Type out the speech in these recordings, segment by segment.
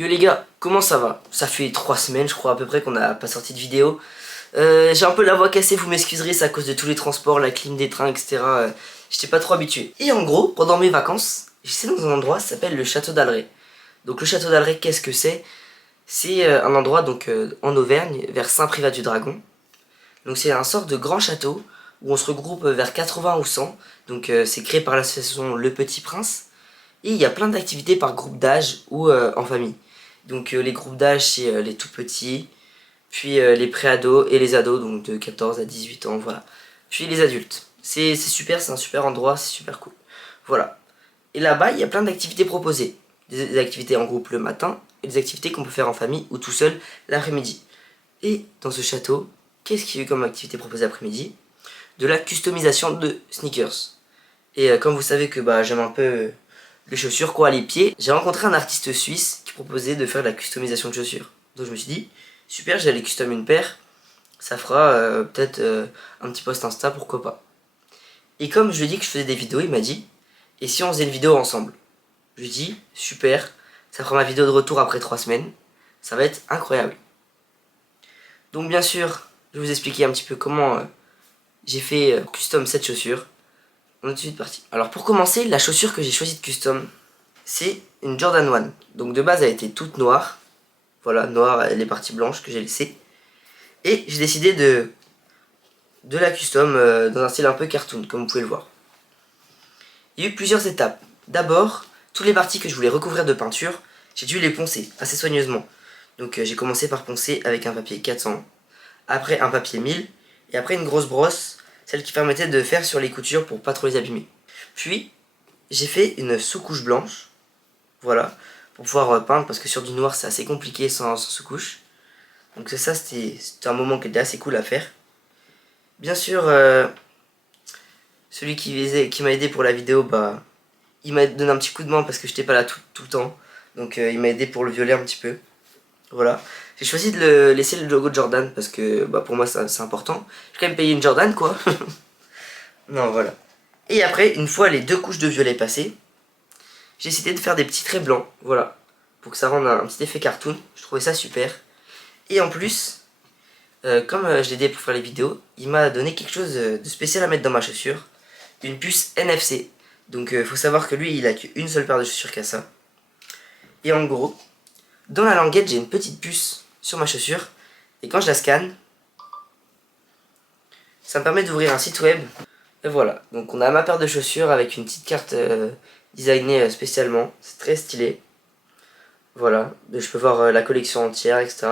Yo les gars, comment ça va? Ça fait 3 semaines je crois à peu près qu'on n'a pas sorti de vidéo. J'ai un peu la voix cassée, vous m'excuserez, c'est à cause de tous les transports, la clim des trains, etc. J'étais pas trop habitué. Et en gros, pendant mes vacances, j'étais dans un endroit qui s'appelle le Château d'Alray. Donc le Château d'Alray, qu'est-ce que c'est? C'est un endroit donc en Auvergne, vers Saint-Privat-du-Dragon. Donc c'est un sort de grand château où on se regroupe vers 80 ou 100. Donc c'est créé par l'association Le Petit Prince. Et il y a plein d'activités par groupe d'âge ou en famille. Donc les groupes d'âge c'est les tout petits, puis les pré-ados et les ados, donc de 14 à 18 ans, voilà. Puis les adultes. C'est super, c'est un super endroit, c'est super cool. Voilà. Et là-bas, il y a plein d'activités proposées. Des activités en groupe le matin et des activités qu'on peut faire en famille ou tout seul l'après-midi. Et dans ce château, qu'est-ce qu'il y a eu comme activité proposée l'après-midi? De la customisation de sneakers. Et comme vous savez que j'aime un peu les chaussures, quoi, les pieds, j'ai rencontré un artiste suisse qui proposait de faire de la customisation de chaussures. Donc je me suis dit, super, j'allais custom une paire, ça fera peut-être un petit post Insta, pourquoi pas. Et comme je lui ai dit que je faisais des vidéos, il m'a dit, et si on faisait une vidéo ensemble? Je lui ai dit, super, ça fera ma vidéo de retour après 3 semaines, ça va être incroyable. Donc bien sûr, je vais vous expliquer un petit peu comment j'ai fait custom cette chaussure. On est tout de suite parti. Alors pour commencer, la chaussure que j'ai choisi de custom, c'est une Jordan 1. Donc de base elle était toute noire. Voilà, noire, les parties blanches que j'ai laissées. Et j'ai décidé de la custom dans un style un peu cartoon, comme vous pouvez le voir. Il y a eu plusieurs étapes. D'abord, toutes les parties que je voulais recouvrir de peinture, j'ai dû les poncer assez soigneusement. Donc j'ai commencé par poncer avec un papier 400, après un papier 1000, et après une grosse brosse, celle qui permettait de faire sur les coutures pour pas trop les abîmer. Puis, j'ai fait une sous-couche blanche, voilà, pour pouvoir peindre, parce que sur du noir c'est assez compliqué sans sous-couche. Donc c'est ça, c'était un moment qui était assez cool à faire. Bien sûr, celui qui m'a aidé pour la vidéo, il m'a donné un petit coup de main parce que j'étais pas là tout le temps. Donc il m'a aidé pour le violet un petit peu. Voilà. J'ai choisi de laisser le logo de Jordan parce que pour moi c'est important. J'ai quand même payé une Jordan quoi. Non, voilà. Et après, une fois les 2 couches de violet passées, j'ai décidé de faire des petits traits blancs, voilà, pour que ça rende un petit effet cartoon. Je trouvais ça super. Et en plus, comme je l'ai aidé pour faire les vidéos, il m'a donné quelque chose de spécial à mettre dans ma chaussure. Une puce NFC. Donc faut savoir que lui, il a qu'une seule paire de chaussures qu'à ça. Et en gros, dans la languette, j'ai une petite puce sur ma chaussure. Et quand je la scanne, ça me permet d'ouvrir un site web. Et voilà, donc on a ma paire de chaussures avec une petite carte designée spécialement. C'est très stylé. Voilà, je peux voir la collection entière, etc.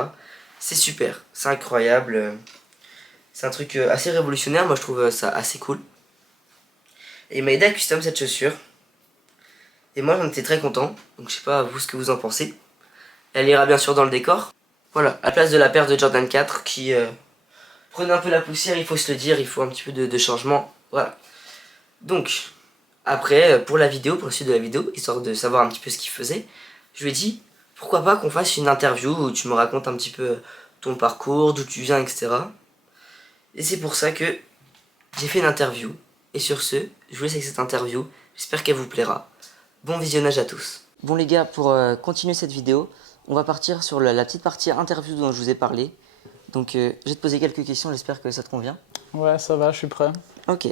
C'est super, c'est incroyable. C'est un truc assez révolutionnaire, moi je trouve ça assez cool. Et il m'a aidé à custom cette chaussure. Et moi j'en étais très content, donc je sais pas vous ce que vous en pensez. Elle ira bien sûr dans le décor. Voilà, à la place de la paire de Jordan 4 qui prenait un peu la poussière, il faut se le dire, il faut un petit peu de changement. Voilà. Donc, après, pour la vidéo, pour la suite de la vidéo, histoire de savoir un petit peu ce qu'il faisait, je lui ai dit, pourquoi pas qu'on fasse une interview où tu me racontes un petit peu ton parcours, d'où tu viens, etc. Et c'est pour ça que j'ai fait une interview. Et sur ce, je vous laisse avec cette interview. J'espère qu'elle vous plaira. Bon visionnage à tous. Bon les gars, pour continuer cette vidéo, on va partir sur la petite partie interview dont je vous ai parlé. Donc je vais te poser quelques questions, j'espère que ça te convient. Ouais, ça va, je suis prêt. Ok.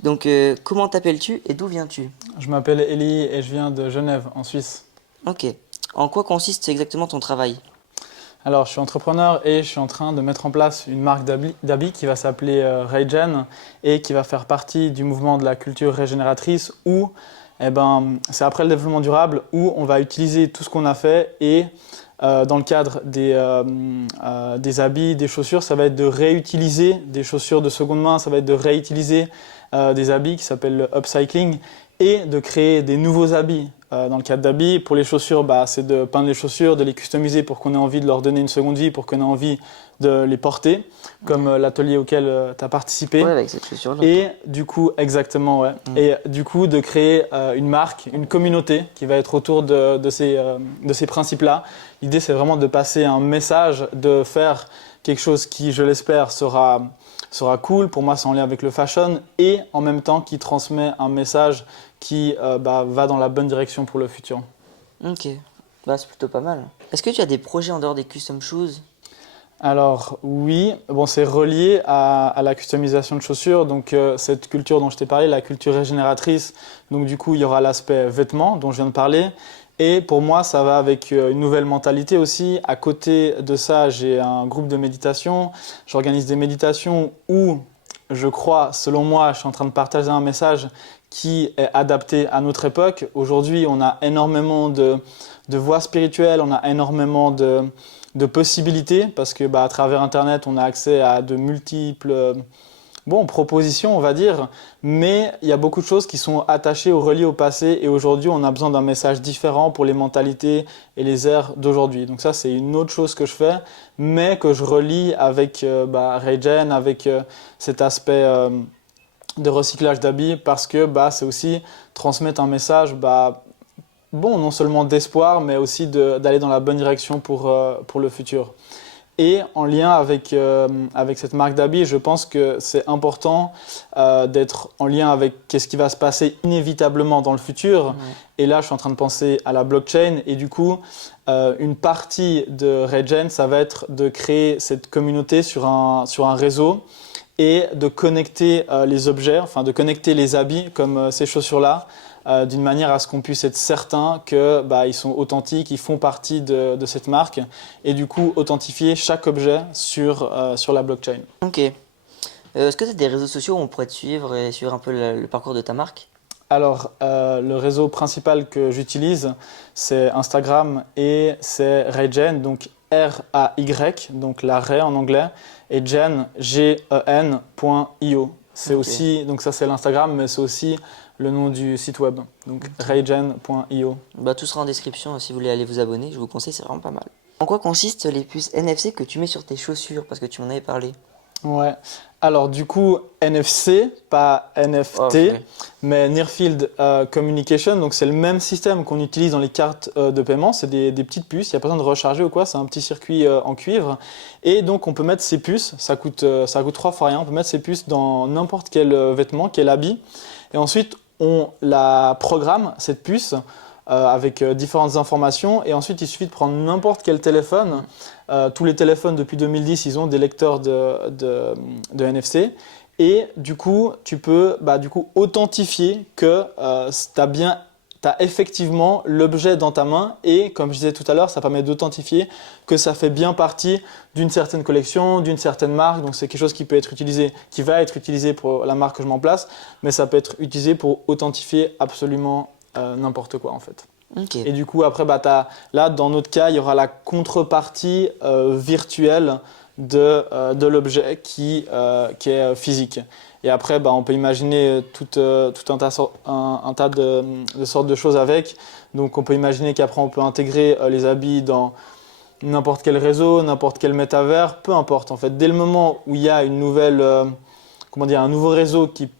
Donc comment t'appelles-tu et d'où viens-tu? Je m'appelle Eli et je viens de Genève, en Suisse. Ok. En quoi consiste exactement ton travail? Alors, je suis entrepreneur et je suis en train de mettre en place une marque d'habits qui va s'appeler Regen et qui va faire partie du mouvement de la culture régénératrice où c'est après le développement durable où on va utiliser tout ce qu'on a fait et dans le cadre des habits, des chaussures, ça va être de réutiliser des chaussures de seconde main, ça va être de réutiliser des habits qui s'appellent le upcycling et de créer des nouveaux habits. Dans le cadre d'habits, pour les chaussures, c'est de peindre les chaussures, de les customiser pour qu'on ait envie de leur donner une seconde vie, pour qu'on ait envie de les porter, comme l'atelier auquel tu as participé. Ouais, avec cette chaussure-là. Et du coup, exactement, ouais. Et du coup, de créer une marque, une communauté qui va être autour de ces principes-là. L'idée, c'est vraiment de passer un message, de faire quelque chose qui, je l'espère, sera cool. Pour moi, c'est en lien avec le fashion et en même temps qui transmet un message qui va dans la bonne direction pour le futur. Ok. Bah, c'est plutôt pas mal. Est-ce que tu as des projets en dehors des custom shoes? Alors oui, bon, c'est relié à la customisation de chaussures, donc cette culture dont je t'ai parlé, la culture régénératrice, donc du coup il y aura l'aspect vêtements dont je viens de parler, et pour moi ça va avec une nouvelle mentalité aussi. À côté de ça, j'ai un groupe de méditation, j'organise des méditations où je crois, selon moi, je suis en train de partager un message qui est adapté à notre époque. Aujourd'hui on a énormément de voies spirituelles, on a énormément de possibilités parce que à travers Internet, on a accès à de multiples propositions, on va dire, mais il y a beaucoup de choses qui sont attachées ou reliées au passé et aujourd'hui, on a besoin d'un message différent pour les mentalités et les ères d'aujourd'hui. Donc ça, c'est une autre chose que je fais, mais que je relie avec Regen, avec cet aspect de recyclage d'habits parce que c'est aussi transmettre un message non seulement d'espoir, mais aussi d'aller dans la bonne direction pour le futur. Et en lien avec cette marque d'habits, je pense que c'est important d'être en lien avec qu'est-ce qui va se passer inévitablement dans le futur. Et là, je suis en train de penser à la blockchain. Et du coup, une partie de Regen, ça va être de créer cette communauté sur un réseau et de connecter les objets, enfin de connecter les habits comme ces chaussures-là, d'une manière à ce qu'on puisse être certain qu'ils sont authentiques, ils font partie de cette marque et du coup authentifier chaque objet sur la blockchain. Ok. Est-ce que tu as des réseaux sociaux où on pourrait te suivre et suivre un peu le parcours de ta marque? Alors, le réseau principal que j'utilise, c'est Instagram et c'est Raygen, donc R-A-Y, donc la Ray en anglais, et Gen, Gen.io. C'est aussi, donc ça c'est l'Instagram, mais c'est aussi le nom du site web, donc raygen.io. Tout sera en description si vous voulez aller vous abonner, je vous conseille, c'est vraiment pas mal. En quoi consistent les puces NFC que tu mets sur tes chaussures? Parce que tu m'en avais parlé. Ouais, alors du coup NFC, pas NFT, mais Near Field Communication, donc c'est le même système qu'on utilise dans les cartes de paiement, c'est des petites puces, il n'y a pas besoin de recharger ou quoi, c'est un petit circuit en cuivre, et donc on peut mettre ces puces, ça coûte 3 fois rien, on peut mettre ces puces dans n'importe quel vêtement, quel habit, et ensuite on la programme, cette puce, avec différentes informations, et ensuite il suffit de prendre n'importe quel téléphone. Tous les téléphones depuis 2010, ils ont des lecteurs de NFC, et du coup tu peux authentifier que tu as effectivement l'objet dans ta main, et comme je disais tout à l'heure, ça permet d'authentifier que ça fait bien partie d'une certaine collection, d'une certaine marque. Donc c'est quelque chose qui peut être utilisé, qui va être utilisé pour la marque que je m'en place, mais ça peut être utilisé pour authentifier absolument n'importe quoi en fait. Okay. Et du coup après là dans notre cas il y aura la contrepartie virtuelle de l'objet qui est physique. Et après on peut imaginer tout un tas de sortes de choses avec. Donc on peut imaginer qu'après on peut intégrer les habits dans n'importe quel réseau, n'importe quel métavers, peu importe en fait. Dès le moment où il y a une nouvelle, un nouveau réseau qui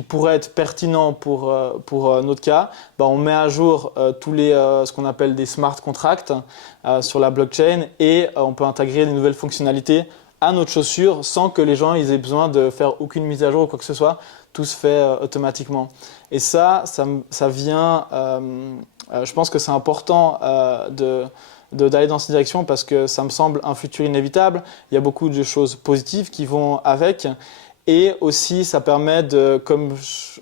pourrait être pertinent pour notre cas, on met à jour tous les ce qu'on appelle des smart contracts sur la blockchain, et on peut intégrer des nouvelles fonctionnalités à notre chaussure sans que les gens aient besoin de faire aucune mise à jour ou quoi que ce soit. Tout se fait automatiquement. Et ça vient, je pense que c'est important d'aller dans cette direction parce que ça me semble un futur inévitable. Il y a beaucoup de choses positives qui vont avec. Et aussi, ça permet comme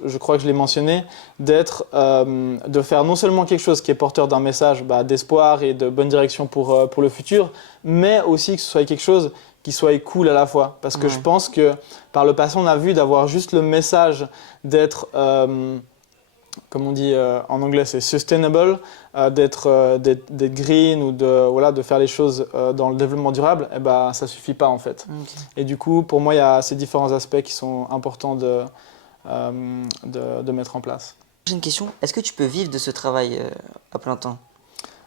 je crois que je l'ai mentionné, de faire non seulement quelque chose qui est porteur d'un message d'espoir et de bonne direction pour le futur, mais aussi que ce soit quelque chose qui soit cool à la fois. Parce que je pense que par le passé, on a vu d'avoir juste le message d'être, comme on dit en anglais, c'est sustainable, d'être green ou de faire les choses dans le développement durable, ça suffit pas en fait. Okay. Et du coup, pour moi, il y a ces différents aspects qui sont importants de mettre en place. J'ai une question, est-ce que tu peux vivre de ce travail à plein temps?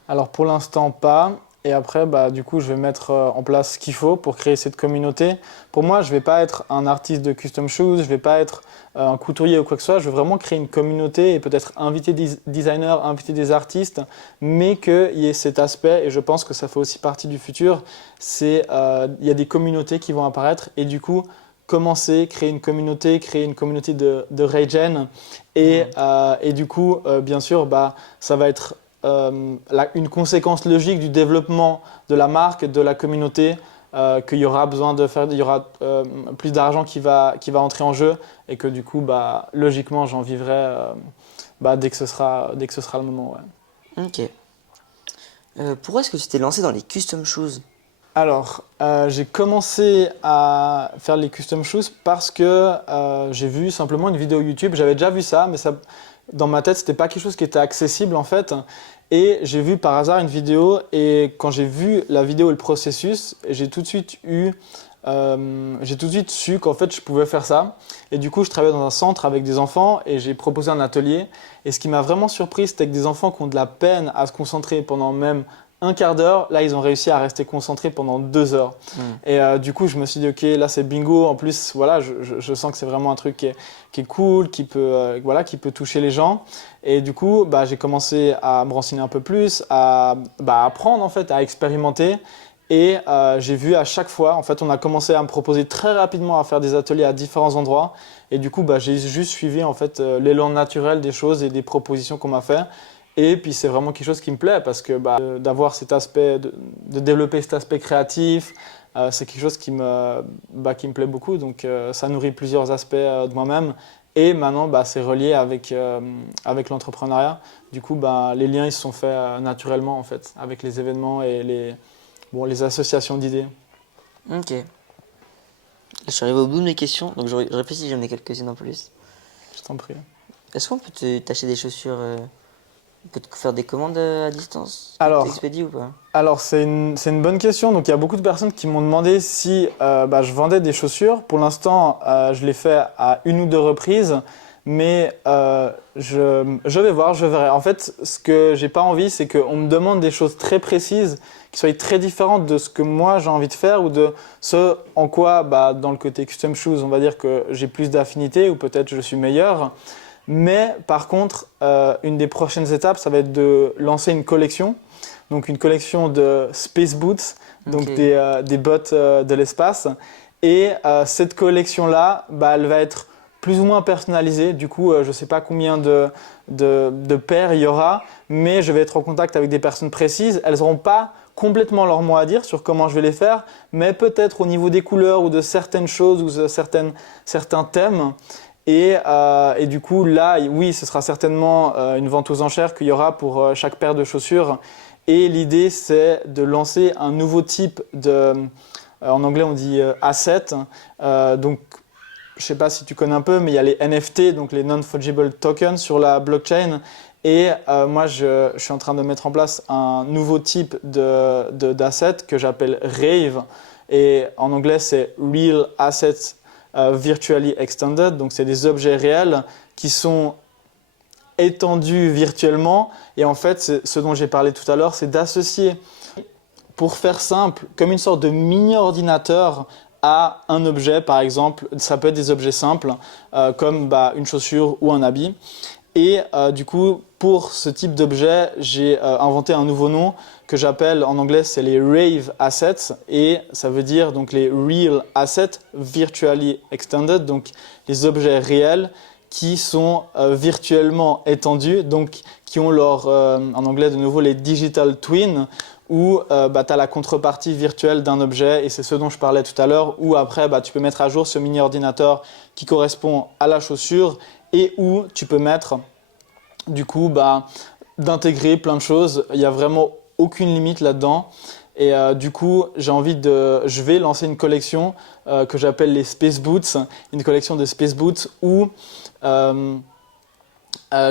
Alors pour l'instant pas. Et après, du coup, je vais mettre en place ce qu'il faut pour créer cette communauté. Pour moi, je ne vais pas être un artiste de custom shoes, je ne vais pas être un couturier ou quoi que ce soit. Je veux vraiment créer une communauté et peut-être inviter des designers, inviter des artistes, mais qu'il y ait cet aspect, et je pense que ça fait aussi partie du futur, il y a des communautés qui vont apparaître, et du coup, créer une communauté de Raygen, et du coup, bien sûr, ça va être une conséquence logique du développement de la marque, de la communauté, qu'il y aura besoin de faire, il y aura plus d'argent qui va entrer en jeu et que du coup, bah, logiquement, j'en vivrai dès que ce sera le moment. Ouais. Ok. Pourquoi est-ce que tu t'es lancé dans les custom shoes? Alors, j'ai commencé à faire les custom shoes parce que j'ai vu simplement une vidéo YouTube. J'avais déjà vu ça, mais ça, dans ma tête, c'était pas quelque chose qui était accessible en fait. Et j'ai vu par hasard une vidéo et quand j'ai vu la vidéo et le processus, j'ai tout de suite su qu'en fait je pouvais faire ça. Et du coup, je travaillais dans un centre avec des enfants et j'ai proposé un atelier. Et ce qui m'a vraiment surpris, c'était que des enfants qui ont de la peine à se concentrer pendant même un quart d'heure, là ils ont réussi à rester concentrés pendant 2 heures. Et du coup je me suis dit ok, là c'est bingo, en plus voilà, je sens que c'est vraiment un truc qui est cool, qui peut toucher les gens. Et du coup bah, j'ai commencé à me renseigner un peu plus, à apprendre en fait, à expérimenter. Et j'ai vu à chaque fois, en fait on a commencé à me proposer très rapidement à faire des ateliers à différents endroits. Et du coup bah, j'ai juste suivi en fait l'élan naturel des choses et des propositions qu'on m'a fait. Et puis c'est vraiment quelque chose qui me plaît parce que d'avoir cet aspect, de développer cet aspect créatif, c'est quelque chose qui me plaît beaucoup. Donc ça nourrit plusieurs aspects de moi-même. Et maintenant c'est relié avec l'entrepreneuriat. Du coup les liens ils se sont faits naturellement en fait avec les événements et les associations d'idées. Ok. Je suis arrivé au bout de mes questions, donc je réfléchis si j'en ai quelques-unes en plus. Je t'en prie. Est-ce qu'on peut t'acheter des chaussures? On peut te faire des commandes à distance? Alors, T'expédies ou pas? Alors c'est une bonne question. Donc il y a beaucoup de personnes qui m'ont demandé si je vendais des chaussures. Pour l'instant, je l'ai fait à 1 ou 2 reprises, mais je vais voir, je verrai. En fait, ce que j'ai pas envie, c'est qu'on me demande des choses très précises, qui soient très différentes de ce que moi j'ai envie de faire ou de ce en quoi, dans le côté custom shoes, on va dire que j'ai plus d'affinité ou peut-être je suis meilleur. Mais par contre, une des prochaines étapes, ça va être de lancer une collection. Donc une collection de space boots, donc des bottes de l'espace. Et cette collection-là, elle va être plus ou moins personnalisée. Du coup, je ne sais pas combien de paires il y aura, mais je vais être en contact avec des personnes précises. Elles n'auront pas complètement leur mot à dire sur comment je vais les faire, mais peut-être au niveau des couleurs ou de certaines choses ou de certains thèmes. Et du coup, là, oui, ce sera certainement une vente aux enchères qu'il y aura pour chaque paire de chaussures. Et l'idée, c'est de lancer un nouveau type en anglais on dit asset. Donc, je ne sais pas si tu connais un peu, mais il y a les NFT, donc les non-fungible tokens sur la blockchain. Et moi, je suis en train de mettre en place un nouveau type d'asset que j'appelle Rave. Et en anglais, c'est Real Assets Virtually Extended. Donc, c'est des objets réels qui sont étendu virtuellement. Et en fait, ce dont j'ai parlé tout à l'heure, c'est d'associer, pour faire simple, comme une sorte de mini-ordinateur à un objet, par exemple. Ça peut être des objets simples, comme une chaussure ou un habit. Et du coup, pour ce type d'objet, j'ai inventé un nouveau nom que j'appelle, en anglais, c'est les Rave Assets. Et ça veut dire donc les Real Assets Virtually Extended, donc les objets réels qui sont virtuellement étendus, donc qui ont en anglais de nouveau les digital twins, où tu as la contrepartie virtuelle d'un objet, et c'est ce dont je parlais tout à l'heure, où après tu peux mettre à jour ce mini-ordinateur qui correspond à la chaussure, et où tu peux mettre du coup d'intégrer plein de choses. Il n'y a vraiment aucune limite là-dedans. Et du coup, je vais lancer une collection que j'appelle les Space Boots, une collection de Space Boots où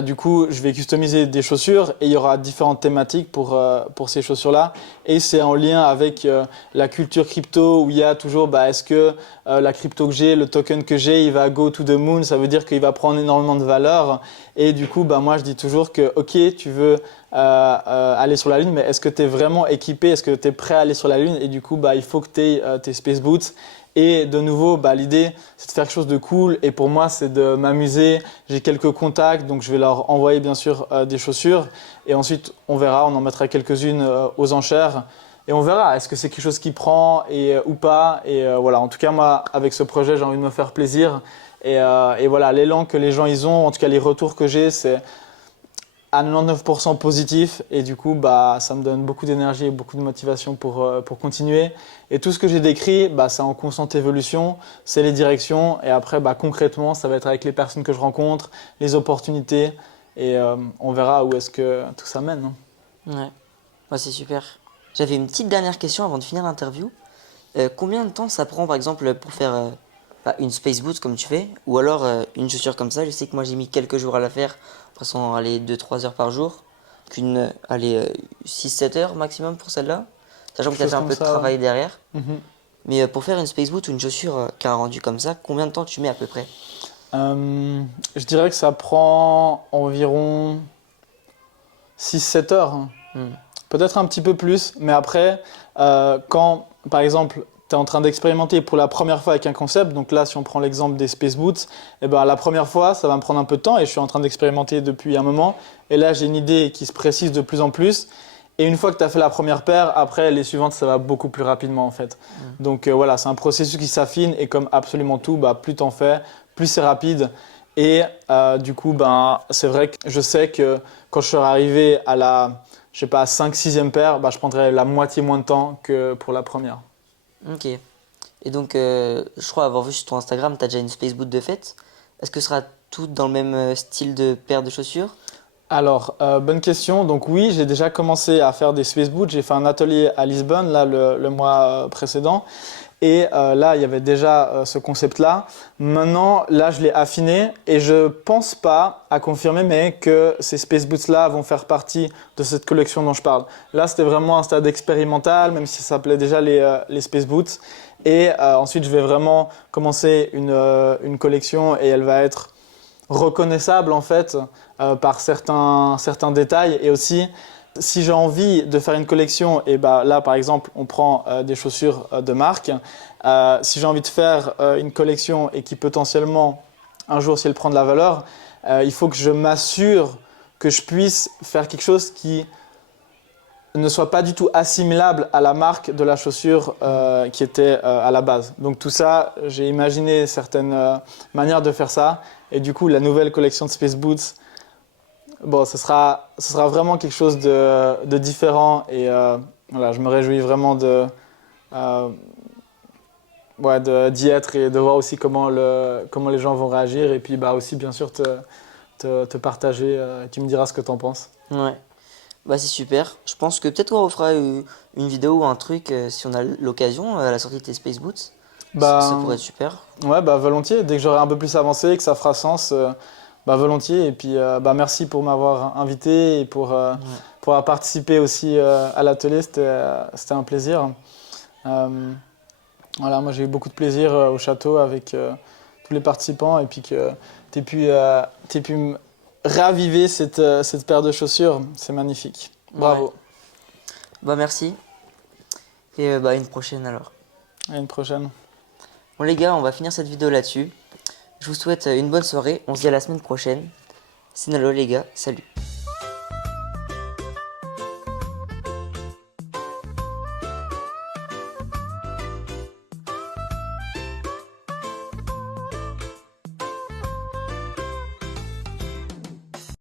du coup, je vais customiser des chaussures et il y aura différentes thématiques pour ces chaussures-là. Et c'est en lien avec la culture crypto où il y a toujours, est-ce que la crypto que j'ai, le token que j'ai, il va go to the moon, ça veut dire qu'il va prendre énormément de valeur. Et du coup, moi, je dis toujours que, ok, tu veux aller sur la Lune, mais est-ce que tu es vraiment équipé? Est-ce que tu es prêt à aller sur la Lune? Et du coup, il faut que tu aies tes Space Boots. Et de nouveau, l'idée, c'est de faire quelque chose de cool. Et pour moi, c'est de m'amuser. J'ai quelques contacts, donc je vais leur envoyer bien sûr des chaussures. Et ensuite, on verra, on en mettra quelques-unes aux enchères. Et on verra, est-ce que c'est quelque chose qui prend ou pas. Et voilà, en tout cas, moi, avec ce projet, j'ai envie de me faire plaisir. Et voilà, l'élan que les gens ils ont, en tout cas les retours que j'ai, c'est à 99% positif et du coup bah, ça me donne beaucoup d'énergie et beaucoup de motivation pour continuer. Et tout ce que j'ai décrit, bah, c'est en constante évolution, c'est les directions et après bah, concrètement ça va être avec les personnes que je rencontre, les opportunités et on verra où est-ce que tout ça mène. Hein. Ouais, bah, c'est super. J'avais une petite dernière question avant de finir l'interview. Combien de temps ça prend par exemple pour faire bah, une Space Boot comme tu fais ou alors une chaussure comme ça? Je sais que moi j'ai mis quelques jours à la faire, en passant aller 2-3 heures par jour, qu'une allez 6-7 heures maximum pour celle-là, sachant que tu as fait un peu de travail derrière. Mhm. Mais pour faire une Space Boot ou une chaussure qui a un rendu comme ça, combien de temps tu mets à peu près? Je dirais que ça prend environ 6-7 heures. Hein. Hmm. Peut-être un petit peu plus, mais après, quand, par exemple, tu es en train d'expérimenter pour la première fois avec un concept, donc là, si on prend l'exemple des Space Boots, eh ben, la première fois, ça va me prendre un peu de temps et je suis en train d'expérimenter depuis un moment. Et là, j'ai une idée qui se précise de plus en plus. Et une fois que tu as fait la première paire, après, les suivantes, ça va beaucoup plus rapidement, en fait. Donc voilà, c'est un processus qui s'affine et comme absolument tout, bah, plus tu en fais, plus c'est rapide. Et du coup, ben, c'est vrai que je sais que quand je serai arrivé à la, je sais pas, 5-6e paire, bah, je prendrai la moitié moins de temps que pour la première. Ok. Et donc, je crois avoir vu sur ton Instagram, tu as déjà une Space Boot de fête. Est-ce que ce sera tout dans le même style de paire de chaussures? Alors, bonne question. Donc oui, j'ai déjà commencé à faire des Space Boots. J'ai fait un atelier à Lisbonne là, le mois précédent. Et là, il y avait déjà ce concept-là. Maintenant, là, je l'ai affiné et je pense pas à confirmer, mais que ces Space Boots-là vont faire partie de cette collection dont je parle. Là, c'était vraiment un stade expérimental, même si ça s'appelait déjà les Space Boots. Et ensuite, je vais vraiment commencer une collection et elle va être reconnaissable en fait par certains détails et aussi si j'ai envie de faire une collection et bah là par exemple on prend des chaussures de marque si j'ai envie de faire une collection et qui potentiellement un jour si elle prend de la valeur il faut que je m'assure que je puisse faire quelque chose qui ne soit pas du tout assimilable à la marque de la chaussure qui était à la base. Donc tout ça, j'ai imaginé certaines manières de faire ça. Et du coup, la nouvelle collection de Space Boots, bon, ce sera vraiment quelque chose de différent. Et voilà, je me réjouis vraiment d'y être et de voir aussi comment les gens vont réagir. Et puis bah, aussi, bien sûr, te partager. Tu me diras ce que tu en penses. Ouais. Bah c'est super. Je pense que peut-être qu'on refera une vidéo ou un truc si on a l'occasion à la sortie de tes Space Boots. Ça Bah, pourrait être super. ouais, bah volontiers. Dès que j'aurai un peu plus avancé, que ça fera sens, bah volontiers. Et puis, bah merci pour m'avoir invité et Ouais. pour avoir participé aussi à l'atelier. C'était un plaisir. Euh, voilà, moi j'ai eu beaucoup de plaisir au château avec tous les participants et puis que t'aies pu me raviver cette paire de chaussures. C'est magnifique. Bravo. Ouais. Bah merci. Et bah à une prochaine alors. À une prochaine. Bon les gars, on va finir cette vidéo là-dessus. Je vous souhaite une bonne soirée. On se dit à la semaine prochaine. C'est Nalo les gars. Salut.